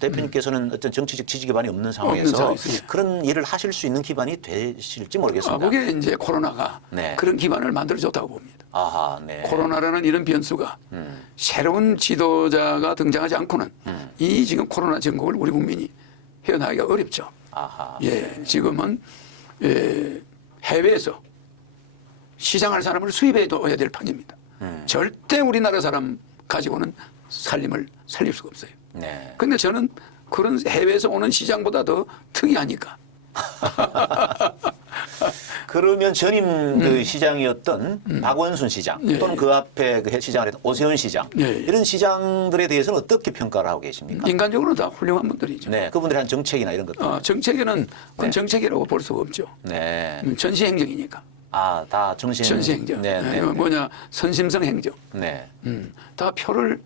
대표님께서는 어떤 정치적 지지 기반이 없는 상황에서 그런 일을 하실 수 있는 기반이 되실지 모르겠습니다. 그게 이제 코로나가 네. 그런 기반을 만들어줬다고 봅니다. 아하, 네. 코로나라는 이런 변수가 새로운 지도자가 등장하지 않고는 이 지금 코로나 전국을 우리 국민이 헤어나가기가 어렵죠. 아하. 예, 지금은 해외에서 시장할 사람을 수입해둬야 될 판입니다. 절대 우리나라 사람 가지고는 살림을 살릴 수가 없어요. 네. 근데 저는 그런 해외에서 오는 시장보다 더 특이하니까. 그러면 전임 그 시장이었던 박원순 시장 또는 그 앞에 그 시장을 했던 오세훈 시장 이런 시장들에 대해서는 어떻게 평가를 하고 계십니까? 인간적으로 다 훌륭한 분들이죠. 네, 그분들이 한 정책이나 이런 것들. 정책에는 그건 정책이라고 볼 수가 없죠. 네. 전시행정이니까. 아, 다 전시행정. 네, 네. 뭐냐 선심성 행정. 네. 다 표를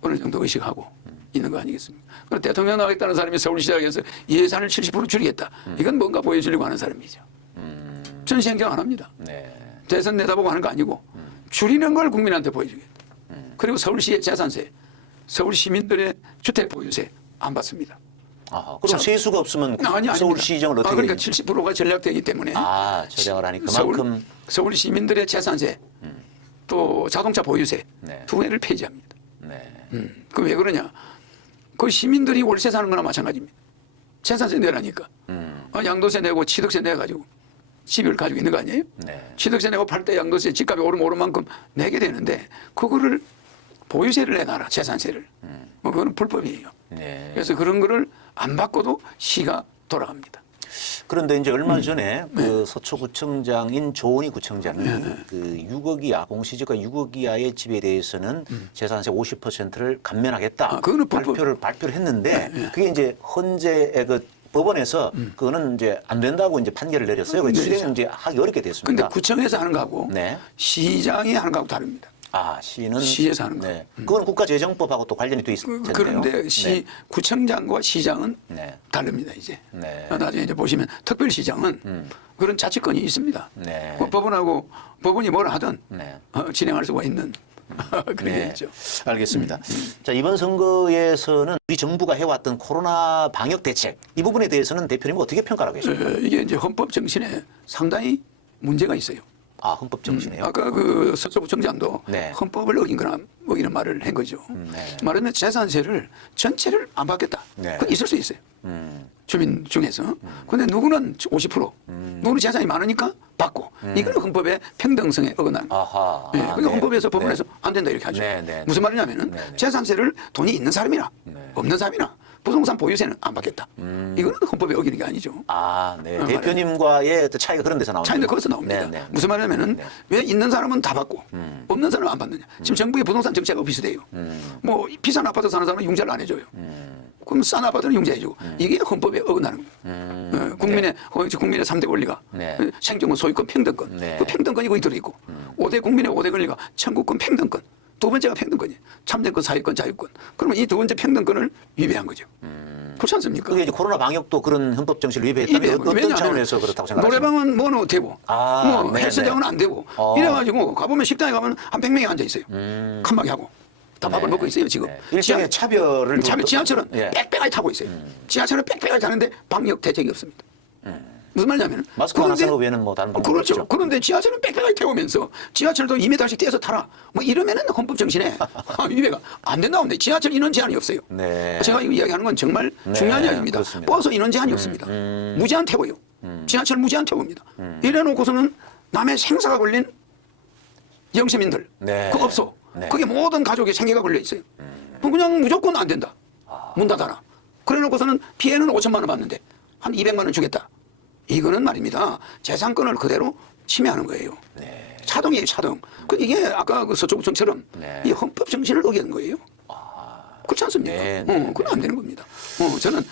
어느 정도 의식하고 있는 거 아니겠습니까? 그럼 대통령 나가겠다는 사람이 서울시장에서 예산을 70% 줄이겠다. 이건 뭔가 보여주려고 하는 사람이죠. 전시행정 안 합니다. 네. 대선 내다보고 하는 거 아니고 줄이는 걸 국민한테 보여주겠다. 그리고 서울시의 재산세, 서울 시민들의 주택 보유세 안 받습니다. 아하, 그럼 세수가 없으면 아니, 서울시장을 어떻게? 그러니까 70%가 전략되기 때문에 전략을 하니 그만큼 서울 시민들의 재산세 또 자동차 보유세 네. 두 개를 폐지합니다. 네. 그 왜 그러냐? 그 시민들이 월세 사는 거나 마찬가지입니다. 재산세 내라니까. 양도세 내고 취득세 내가지고 집을 가지고 있는 거 아니에요? 네. 취득세 내고 팔 때 양도세 집값이 오른 만큼 내게 되는데 그거를 보유세를 내놔라 재산세를. 그거는 불법이에요. 네. 그래서 그런 거를 안 바꿔도 시가 돌아갑니다. 그런데 이제 얼마 전에 그 서초구청장인 조은희 구청장이 그 6억 이하 공시지가 6억 이하의 집에 대해서는 재산세 50%를 감면하겠다 그거는 발표를 했는데 그게 이제 헌재의 그 법원에서 그거는 이제 안 된다고 이제 판결을 내렸어요. 그 실행 이제 하기 어렵게 됐습니다. 근데 구청에서 하는 거하고 네. 시장이 하는 거하고 다릅니다. 시는 시에서 하는 거. 네. 그건 국가재정법하고 또 관련이 돼 있을 텐데요. 그런데 네. 구청장과 시장은 네. 다릅니다 이제. 네. 나중에 이제 보시면 특별시장은 그런 자치권이 있습니다. 네. 법원이 뭘 하든 네. 진행할 수가 있는 그런 게 네. 있죠. 알겠습니다. 자, 이번 선거에서는 우리 정부가 해왔던 코로나 방역 대책 이 부분에 대해서는 대표님 어떻게 평가하고 계십니까? 이게 이제 헌법 정신에 상당히 문제가 있어요. 헌법 정신이요? 아까 그 서초구청장도 네. 헌법을 어기는 말을 한 거죠. 네. 말하면 재산세를 전체를 안 받겠다. 네. 그건 있을 수 있어요. 주민 중에서. 그런데 누구는 50%, 누구는 재산이 많으니까 받고. 이거는 헌법의 평등성에 어긋나는 거예요. 아하. 예, 그러니까 헌법에서 법원에서 안 된다 이렇게 하죠. 네, 네, 무슨 말이냐면은 재산세를 돈이 있는 사람이나 없는 사람이나 부동산 보유세는 안 받겠다. 이거는 헌법에 어기는 게 아니죠. 네. 대표님과의 또 차이가 그런 데서 나옵니다. 차이는 거기서 나옵니다. 네, 네. 무슨 말이냐면은 왜 있는 사람은 다 받고 없는 사람은 안 받느냐. 지금 정부의 부동산 정책하고 비슷해요. 뭐 비싼 아파트 사는 사람은 융자를 안 해줘요. 그럼 싼 아파트는 융자해주고 이게 헌법에 어긋나는 거예요. 국민의 3대 권리가 네. 생존권, 소유권, 평등권. 네. 그 평등권이 거기 들어있고 5대 권리가 청구권, 평등권. 두 번째가 평등권이에요. 참정권, 사유권, 자유권. 그러면 이 두 번째 평등권을 위배한 거죠. 그렇지 않습니까? 그게 이제 코로나 방역도 그런 헌법 정신을 위배했다면 어떤 차원에서 그렇다고 생각하십니까? 노래방은 뭐는 되고 뭐 네, 헬스장은 안 되고 이래가지고 가보면 식당에 가면 한 100명이 앉아 있어요. 칸막이 하고 다 밥을 먹고 있어요 지금. 일종의 차별을 지하철은 예. 빽빽하게 타고 있어요. 지하철은 빽빽하게 타는데 방역 대책이 없습니다. 무슨 말이냐면 마스크 하나 쓰는 거 외에는 뭐 다른 방법이 그렇죠. 없죠. 그런데 지하철은 빽빽하게 태우면서 지하철도 2m씩 떼서 타라. 뭐 이러면은 헌법 정신에 위배가 안 된다는데 지하철 인원 제한이 없어요. 네. 제가 이야기하는 건 정말 중요한 이야기입니다. 그렇습니다. 버스 인원 제한이 없습니다. 무제한 태워요. 지하철 무제한 태웁니다. 이래놓고서는 남의 생사가 걸린 영시민들, 네. 그 업소, 네. 그게 모든 가족의 생계가 걸려 있어요. 그냥 무조건 안 된다. 문 닫아라. 그래놓고서는 피해는 5천만 원 받는데 한 200만 원 주겠다. 이거는 말입니다. 재산권을 그대로 침해하는 거예요. 네. 차동이에요, 차동. 이게 아까 그 서초구청처럼 네. 이 헌법 정신을 어기는 거예요. 그렇지 않습니까? 네, 네, 그건 안 되는 겁니다. 저는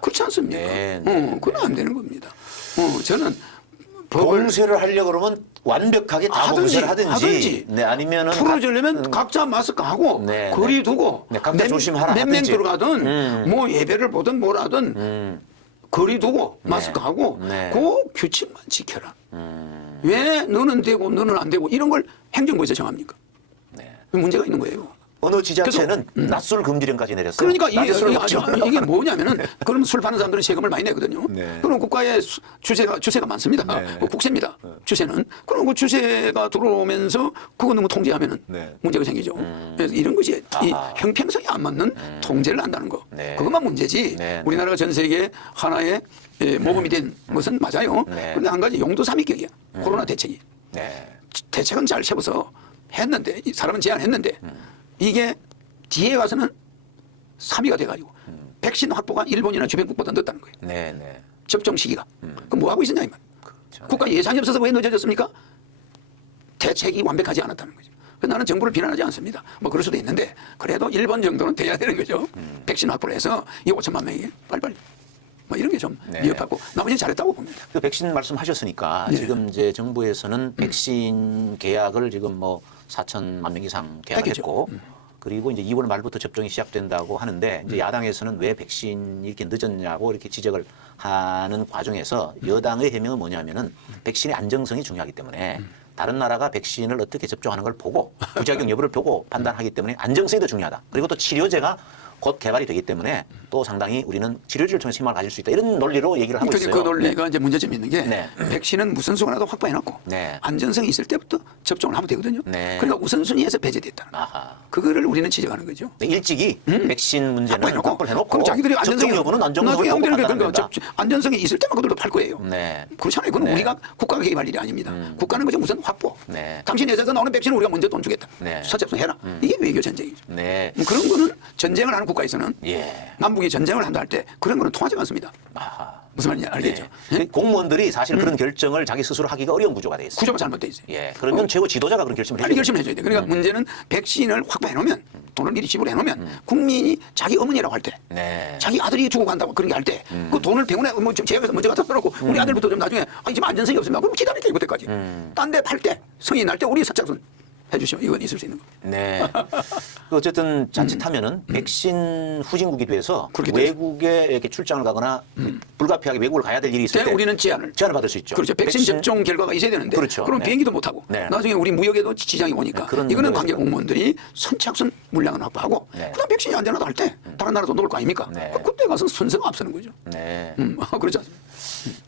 그렇지 않습니까? 네, 네, 그건 안 되는 겁니다. 저는 봉쇄를 하려고 그러면 완벽하게 다 봉쇄를 하든지. 네, 아니면은 풀어주려면 각자 마스크 하고 네, 거리 두고 네, 각자 조심하라 몇 명 하든지. 들어가든 뭐 예배를 보든 뭘 하든 거리 두고 마스크 하고 네. 그 규칙만 지켜라. 왜 너는 되고 너는 안 되고 이런 걸 행정부에서 정합니까? 네. 문제가 있는 거예요. 어느 지자체는 낮술 금지령까지 내렸어요. 그러니까 낮에 술을 먹지 말라고. 이게 뭐냐면은 그럼 술 파는 사람들은 세금을 많이 내거든요. 네. 그럼 국가의 주세가 많습니다. 네. 국세입니다. 주세는. 그럼 그 주세가 들어오면서 그거 너무 통제하면은 네. 문제가 생기죠. 그래서 이런 것이 이 아하. 형평성이 안 맞는 통제를 한다는 거. 네. 그것만 문제지. 네. 우리나라가 전 세계 하나의 모범이 된 것은 맞아요. 네. 그런데 한 가지 용도 삼위격이야. 코로나 대책이. 네. 대책은 잘 세워서 했는데 이 사람은 제안했는데 이게 뒤에 가서는 3위가 돼가지고 백신 확보가 일본이나 주변 국보다 늦었다는 거예요. 네. 네. 접종 시기가. 그럼 뭐 하고 있었냐 이 말. 그렇죠. 국가 예산이 없어서 왜 늦어졌습니까? 대책이 완벽하지 않았다는 거죠. 그래서 나는 정부를 비난하지 않습니다. 뭐 그럴 수도 있는데 그래도 1번 정도는 돼야 되는 거죠. 백신 확보를 해서 이 5천만 명이 빨리빨리. 뭐 이런 게 좀 네. 미흡하고 나머지는 잘했다고 봅니다. 그 백신 말씀하셨으니까 네. 지금 이제 정부에서는 백신 계약을 지금 뭐 4천만 명 이상 계약을 했겠죠. 했고 그리고 이제 2월 말부터 접종이 시작된다고 하는데 이제 야당에서는 왜 백신이 이렇게 늦었냐고 이렇게 지적을 하는 과정에서 여당의 해명은 뭐냐면은 백신의 안정성이 중요하기 때문에 다른 나라가 백신을 어떻게 접종하는 걸 보고 부작용 여부를 보고 판단하기 때문에 안정성이 더 중요하다. 그리고 또 치료제가 곧 개발이 되기 때문에 또 상당히 우리는 치료제를 통해서 희망을 가질 수 있다. 이런 논리로 얘기를 하고 있어요. 그 논리가 이제 문제점이 있는 게 네. 백신은 우선순위라도 확보해놓고 네. 안전성이 있을 때부터 접종을 하면 되거든요. 네. 그러니까 우선순위에서 배제됐다는 거예요. 아하. 그거를 우리는 지적하는 거죠. 네, 일찍이 백신 문제는 확보해놓고 확보를 해놓고 그럼 자기들이 안전성이 접종 여부는 안정성을 나중에 보고 형들은 판단하면 그러니까 된다. 안전성이 있을 때만 그들도 팔 거예요. 네. 그렇잖아요. 그건 네. 우리가 국가가 개입할 일이 아닙니다. 국가는 그저 우선 확보. 네. 당신 회사에서 나오는 백신을 우리가 먼저 돈 주겠다. 네. 사접송 해라. 이게 외교 전쟁이죠. 네. 그런 거는 전쟁을 하는 국가에서는 예. 남북이 전쟁을 한다 할 때 그런 거는 통하지 않습니다. 아하. 무슨 말인지 알겠죠? 네. 공무원들이 사실 그런 결정을 자기 스스로 하기가 어려운 구조가 돼 있어요. 구조가 잘못돼 있어요. 예. 그러면 최고 지도자가 그런 결심을 빨리 해야 결심을 해줘야 돼. 그러니까 문제는 백신을 확보해 놓으면 돈을 미리 지불해 놓으면 국민이 자기 어머니라고 할 때 네. 자기 아들이 죽어 간다고 그런 게 할 때 그 돈을 병원에 뭐 제약회사 먼저 갖다 써놓고 우리 아들부터 좀 나중에 지금 안전성이 없습니다. 그럼 기다릴게 그때까지. 딴 데 팔 때 성인 날 때 우리 선착순 해주시면 이건 있을 수 있는 거. 네. 그 어쨌든 자칫하면은 백신 후진국이 돼서 그렇게 되죠. 외국에 이렇게 출장을 가거나 불가피하게 외국을 가야 될 일이 있을 때 우리는 제한을 받을 수 있죠. 그렇죠. 백신 접종 결과가 있어야 되는데 그렇죠. 그럼 네. 비행기도 못 타고 네. 나중에 우리 무역에도 지장이 오니까 네, 그런 이거는 문제가 관계 공무원들이 선착순 물량을 확보하고 네. 그다음 백신이 안전하다 할 때 다른 나라도 놓을 거 아닙니까? 네. 그때 가서 순서가 앞서는 거죠. 네. 그렇지 않습니까?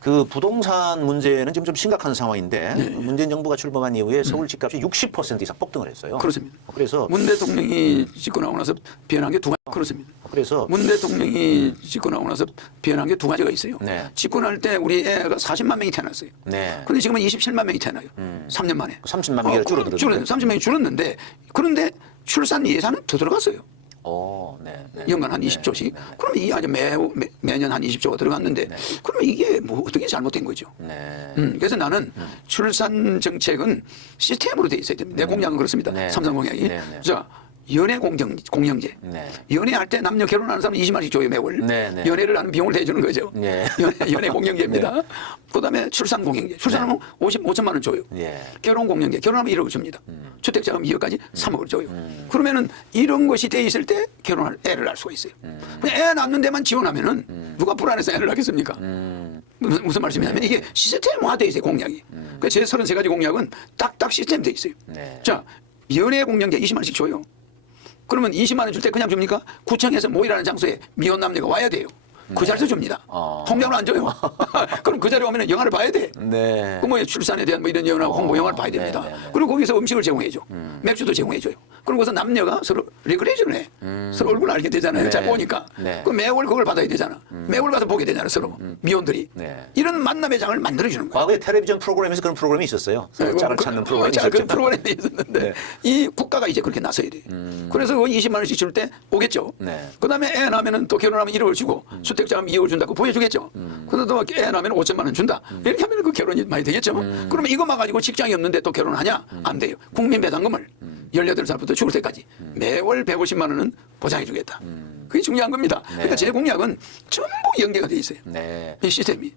그 부동산 문제는 지금 좀 심각한 상황인데 네. 문재인 정부가 출범한 이후에 서울 집값이 60% 이상 폭등을 했어요. 그렇습니다. 그래서 문 대통령이 짓고 나오고 나서 변한 게 두 가지. 그렇습니다. 그래서 문 대통령이 짓고 나오고 나서 변한 게 두 가지가 있어요. 네. 짓고 날 때 우리 애가 40만 명이 태어났어요. 네. 그런데 지금은 27만 명이 태어나요. 3년 만에. 30만 명이 줄어들었는데. 30만 명이 줄었는데 그런데 출산 예산은 더 들어갔어요. 네. 네. 연간 한 네. 20조씩. 그러면 이 아주 매년 한 20조가 들어갔는데 그러면 이게 뭐 어떻게 잘못된 거죠. 네. 그래서 나는 출산 정책은 시스템으로 돼 있어야 됩니다. 내 공약은 그렇습니다. 네. 삼성 공약이. 네. 네. 자, 연애 공영제. 네. 연애할 때 남녀 결혼하는 사람 20만 원씩 줘요 매월. 네, 네. 연애를 하는 비용을 대주는 거죠. 네. 연애 공영제입니다. 그다음에 출산 공영제. 출산하면 5천만 원 줘요. 예. 결혼 공영제. 결혼하면 1억을 줍니다. 주택자금 2억까지 3억을 줘요. 그러면은 이런 것이 돼 있을 때 결혼할 애를 낳을 수가 있어요. 근데 애 낳는 데만 지원하면은 누가 불안해서 애를 낳겠습니까? 무슨 말씀이냐면 이게 시스템화돼 있어요 공약이. 그러니까 제 33가지 공약은 딱딱 시스템돼 있어요. 네. 자, 연애 공영제 20만 원씩 줘요. 그러면 20만 원 줄 때 그냥 줍니까? 구청에서 모이라는 장소에 미혼 남녀가 와야 돼요. 그 자리에서 줍니다. 통장으로 안 줘요. 그럼 그 자리에 오면 영화를 봐야 돼. 네. 그 뭐 출산에 대한 뭐 이런 영화나 홍보 영화를 봐야 됩니다. 네, 네, 네. 그리고 거기서 음식을 제공해줘. 맥주도 제공해줘요. 그러고서 남녀가 서로 리그레이션을 해. 서로 얼굴을 알게 되잖아요. 네. 잘 보니까. 네. 그 매월 그걸 받아야 되잖아. 매월 가서 보게 되잖아 서로. 미혼들이. 네. 이런 만남의 장을 만들어주는 거야. 과거에 텔레비전 프로그램에서 그런 프로그램이 있었어요. 짝을 찾는 프로그램이 그 있었죠. 프로그램이 있었는데 네. 이 국가가 이제 그렇게 나서야 돼. 그래서 그 20만 원씩 줄 때 오겠죠. 네. 그다음에 애 낳으면 또 결혼하면 1억을 주고 주택자금 2억을 준다고 보여주겠죠. 그래도 애 낳으면 5천만 원 준다. 이렇게 하면 그 결혼이 많이 되겠죠. 그러면 이것만 가지고 직장이 없는데 또 결혼하냐? 안 돼요. 국민 배당금을 18살부터 죽을 때까지 매월 150만 원은 보장해 주겠다. 그게 중요한 겁니다. 그러니까 제 공약은 전부 연계가 돼 있어요. 네. 이 시스템이.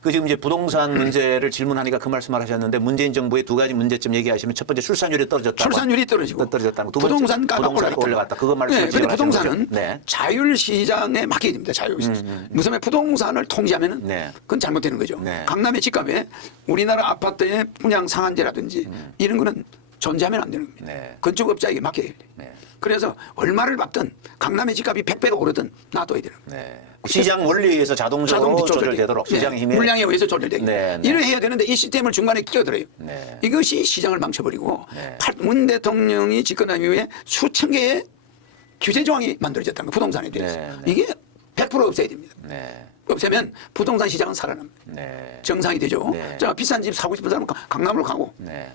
그 지금 이제 부동산 문제를 질문하니까 그 말씀을 하셨는데 문재인 정부의 두 가지 문제점 얘기하시면 첫 번째 출산율이 떨어졌다고. 출산율이 떨어지고 떨어졌다고. 두 번째 부동산 가가 올라갔다. 그거 말씀을 근데 부동산은 네. 자율시장에 맡겨야 됩니다. 자율시장. 무슨 부동산을 통제하면은 네. 그건 잘못되는 거죠. 네. 강남의 집값에 우리나라 아파트의 분양 상한제라든지 이런 거는 존재하면 안 되는 겁니다. 네. 건축업자에게 맡겨야 돼요. 네. 그래서 얼마를 받든 강남의 집값이 100배가 오르든 놔둬야 되는 거예요. 네. 시장 원리에 의해서 자동적으로 조절되도록 시장의 힘에 물량에 의해서 조절되게. 네, 네. 이를 해야 되는데 이 시스템을 중간에 끼어들어요. 네. 이것이 시장을 망쳐버리고 네. 문 대통령이 집권한 이후에 수천 개의 규제 조항이 만들어졌다는 거 부동산에 대해서. 네, 네. 이게 100% 없애야 됩니다. 네. 없애면 부동산 시장은 살아납니다. 네. 정상이 되죠. 네. 자, 비싼 집 사고 싶은 사람은 강남으로 가고 네.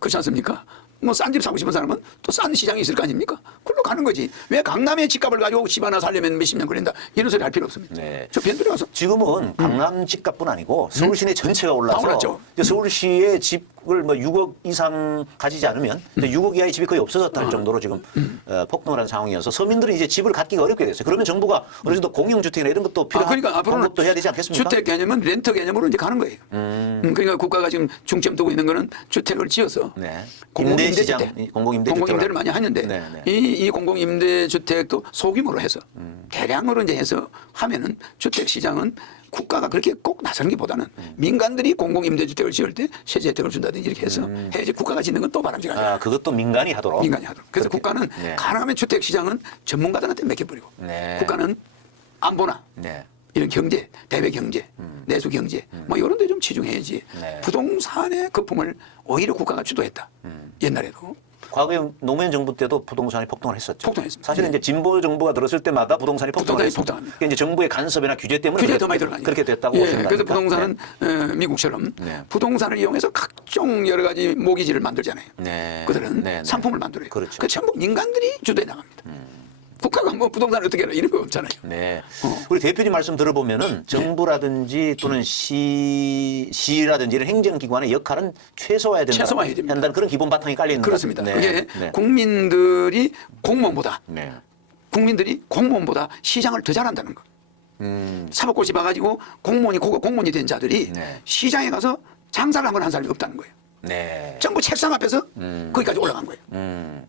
그렇지 않습니까? 뭐 싼 집 사고 싶은 사람은 또 싼 시장이 있을 거 아닙니까? 그걸로 가는 거지. 왜 강남의 집값을 가지고 집 하나 살려면 몇십 년 걸린다. 이런 소리 할 필요 없습니다. 네. 저 변두리 가서 지금은 강남 집값뿐 아니고 서울 시내 전체가 다 올라서 올랐죠. 이제 서울시의 집을 뭐 6억 이상 가지지 않으면 6억 이하의 집이 거의 없어졌다는 정도로 지금 폭등을 한 상황이어서 서민들이 이제 집을 갖기가 어렵게 됐어요. 그러면 정부가 어느 정도 공영주택이나 이런 것도 필요한 그러니까 앞으로는 방법도 해야 되지 않겠습니까? 주택 개념은 렌터 개념으로 이제 가는 거예요. 그러니까 국가가 지금 중점 두고 있는 거는 주택을 지어서 네. 공공임대주택, 임대시장, 공공임대주택을 공공임대를 많이 하는데 네, 네. 이 공공임대주택도 소규모로 해서 대량으로 이제 해서 하면은 주택 시장은 국가가 그렇게 꼭 나서는 게보다는 민간들이 공공임대주택을 지을 때 세제 혜택을 준다든지 이렇게 해서 해야지 국가가 짓는 건 또 바람직하죠. 아, 그것도 민간이 하도록. 민간이 하도록. 그래서 그렇게. 국가는 네. 가능하면 주택 시장은 전문가들한테 맡겨버리고 네. 국가는 안보나 네. 이런 경제, 대외 경제, 내수 경제, 뭐 이런 데 좀 치중해야지. 네. 부동산의 거품을 오히려 국가가 주도했다. 옛날에도. 과거에 노무현 정부 때도 부동산이 폭등을 했었죠. 폭등했습니다. 사실은 네. 이제 진보 정부가 들었을 때마다 부동산이 폭등을 부동산이 했습니다. 폭등합니다. 그게 이제 정부의 간섭이나 규제 때문에 규제가 더 많이 들어가니까. 그렇게 됐다고 예, 생각합니다. 그래서 부동산은 네. 미국처럼 네. 부동산을 이용해서 각종 여러 가지 모기지를 만들잖아요. 네. 그들은 네, 네. 상품을 만들어요. 그렇죠. 그 전부 민간들이 주도해 나갑니다. 국가가 뭐 부동산을 어떻게 해라 이런 거 없잖아요. 네. 우리 대표님 말씀 들어보면은 정부라든지 또는 시라든지 이런 행정기관의 역할은 최소화해야 된다. 최소화해야 됩니다. 한다는 그런 기본 바탕이 깔려 있는 그렇습니다. 것 같아요. 그게 국민들이 공무원보다 네. 국민들이 공무원보다 시장을 더 잘한다는 거. 사법고시 봐가지고 공무원이 된 자들이 네. 시장에 가서 장사를 한 번 한 사람이 없다는 거예요. 네. 정부 책상 앞에서 거기까지 올라간 거예요.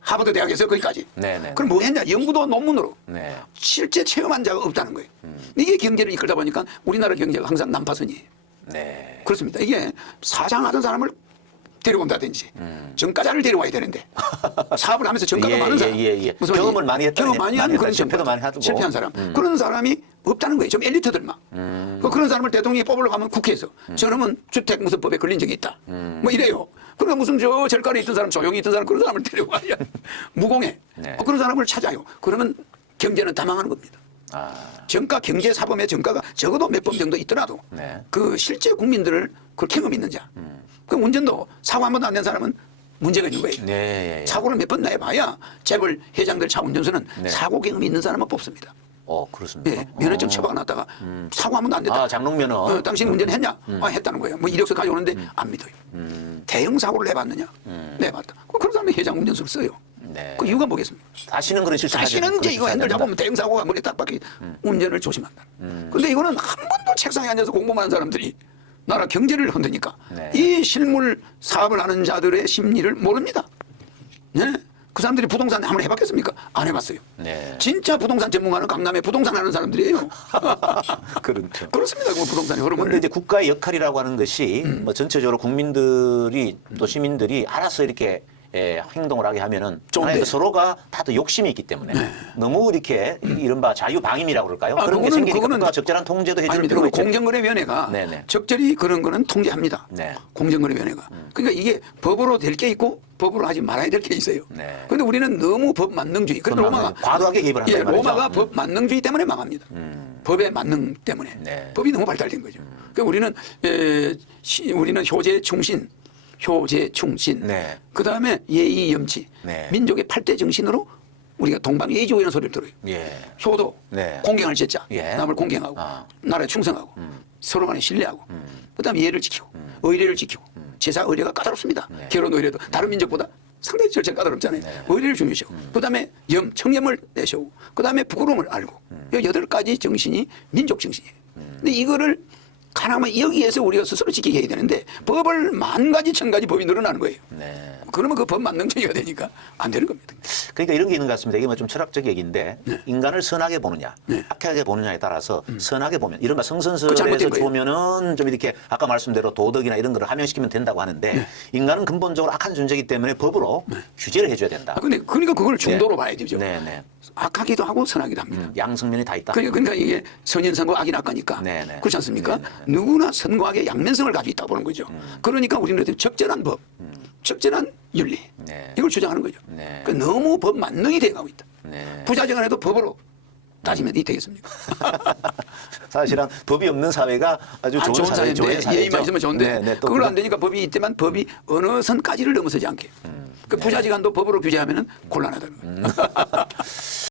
하버드 대학에서 거기까지. 네, 네. 그럼 뭐 했냐? 연구도 논문으로. 네. 실제 체험한 자가 없다는 거예요. 이게 경제를 이끌다 보니까 우리나라 경제가 항상 난파선이에요. 네. 그렇습니다. 이게 사장하던 사람을 데려온다든지 정가자를 데려와야 되는데 사업을 하면서 정가가 예, 많은 사람 예. 무슨 경험을 말이에요? 많이 했다. 경험 많이 한 그런 실패도 정가, 많이 하고. 실패한 사람 그런 사람이 없다는 거예요. 좀 엘리트들만 그런 사람을 대통령이 뽑으려고 하면 국회에서 저놈은 주택 무슨 법에 걸린 적이 있다 뭐 이래요. 그러니까 무슨 저 절간에 있던 사람 조용히 있던 사람 그런 사람을 데려와야 무공해 네. 그런 사람을 찾아요. 그러면 경제는 다 망하는 겁니다. 아. 정가 경제 사범의 정가가 적어도 몇 번 정도 있더라도 네. 그 실제 국민들을 그 경험 있는 자. 그 운전도 사고 한 번도 안 낸 사람은 문제가 있는 거예요. 네. 사고를 몇 번 내봐야 재벌 회장들 차 운전수는 네. 사고 경험이 있는 사람은 뽑습니다. 그렇습니까? 예, 면허증 처박 났다가 사고 한 번도 안 냈다. 아, 장롱면허. 당신 운전했냐? 했다는 거예요. 뭐 이력서 가져오는데 안 믿어요. 대형 사고를 내봤느냐? 내봤다. 그런 사람이 회장 운전수를 써요. 네. 그 이유가 뭐겠습니까? 다시는 그런 실수 다시는 이제 이거 핸들 잡으면 대형 사고가 머리 딱 박히 운전을 조심한다. 근데 이거는 한 번도 책상에 앉아서 공부만 하는 사람들이 나라 경제를 흔드니까 네. 이 실물 사업을 하는 자들의 심리를 모릅니다. 네? 그 사람들이 부동산 한번 해봤겠습니까? 안 해봤어요. 네. 진짜 부동산 전문가는 강남에 부동산 하는 사람들이에요. 그렇죠. 그렇습니다. 그 부동산의 그런데 흐름을. 이제 국가의 역할이라고 하는 것이 뭐 전체적으로 국민들이 또 시민들이 알아서 이렇게 행동을 하게 하면은 좋은데. 만약에 서로가 다들 욕심이 있기 때문에 너무 이렇게 이른바 자유방임이라고 그럴까요? 그런 게 그거는- 생기니까 그거는 국가가 적절한 통제도 해줄 아닙니다. 필요가 그 있죠. 공정거래위원회가 네네. 적절히 그런 거는 통제합니다. 네. 공정거래위원회가. 그러니까 이게 법으로 될 게 있고 법으로 하지 말아야 될 게 있어요. 네. 그런데 우리는 너무 법 만능주의. 그래서 로마가 과도하게 개입을 한다 예, 이 말이죠. 로마가 법 만능주의 때문에 망합니다. 법의 만능 때문에 네. 법이 너무 발달된 거죠. 그러니까 우리는 효제 충신, 네. 그 다음에 예의 염치, 네. 민족의 8대 정신으로 우리가 동방예의지고 이런 소리를 들어요. 예. 효도, 네. 공경할 제자, 예. 남을 공경하고 아. 나라에 충성하고 서로 간에 신뢰하고 그다음에 예를 지키고 의례를 지키고 제사 의례가 까다롭습니다. 네. 결혼 의례도 다른 민족보다 상당히 절차가 까다롭잖아요. 네. 의례를 중요시하고 그다음에 청렴을 내세우고 그다음에 부끄러움을 알고 이 8가지 정신이 민족 정신이에요. 근데 이거를 가능하면 여기에서 우리가 스스로 지키게 해야 되는데 법을 만 가지 천 가지 법이 늘어나는 거예요. 네. 그러면 그 법 만능쟁이가 되니까 안 되는 겁니다. 그러니까 이런 게 있는 것 같습니다. 이게 뭐 좀 철학적 얘기인데 인간을 선하게 보느냐, 악하게 보느냐에 따라서 선하게 보면 이른바 그 성선설에서 잘못된 거예요. 보면은 좀 이렇게 아까 말씀대로 도덕이나 이런 거를 함양시키면 된다고 하는데 인간은 근본적으로 악한 존재이기 때문에 법으로 규제를 해줘야 된다. 근데 그러니까 그걸 중도로 봐야 되죠. 네, 네. 악하기도 하고 선하기도 합니다. 양성면이 다 있다. 그러니까 이게 선인선과 악인 악하니까 네네. 그렇지 않습니까? 네네. 누구나 선과 악의 양면성을 가지고 있다고 보는 거죠. 그러니까 우리는 적절한 법, 적절한 윤리 네. 이걸 주장하는 거죠. 네. 그러니까 너무 법 만능이 돼가고 있다. 네. 부자재간에도 법으로 따지면 이 되겠습니까? 사실은 법이 없는 사회가 아주 좋은 사회, 좋은 사회인데 사회죠. 예의만 있으면 좋은데 네, 네, 또 그걸 그런- 안 되니까 법이 있지만 법이 어느 선까지를 넘어서지 않게. 그 부자지간도 법으로 규제하면 곤란하다는 거예요.